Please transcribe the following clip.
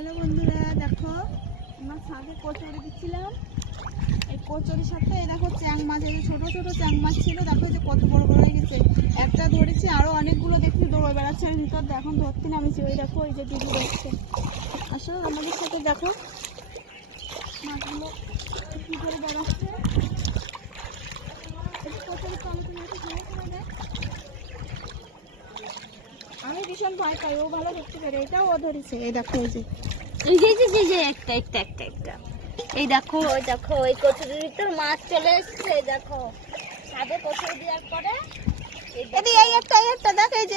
Hello বন্ধুরা, দেখো আমার ছাদে কচুরি দিচ্ছিলাম। এই কচুরির সাথে এই দেখো চ্যাং মাছ, এই ছোট ছোট চ্যাং মাছ ছিল। দেখো যে কত বড় বড় হয়ে গেছে। একটা ধরেছি, আরো অনেকগুলো দেখছি দৌড়ে বেড়াচ্ছে এর ভিতর। এখন ধরতে নামিয়েছি। ওই দেখো ওই যে দিদি ধরছে। আসলে আমাদের সাথে দেখো মাছগুলো কি করে বেড়াচ্ছে। আমি ভীষণ ভয় পাই, ও ভালো ধরতে পারে। এটাও ও ধরেছে। এই দেখো এই যে একটা একটা একটা একটা এই দেখো, ওই দেখো ওই কচুরির ভিতর মাছ চলে এসছে। দেখো ছাদে কচুরি দেওয়ার পরে এই একটা দেখ, এই যে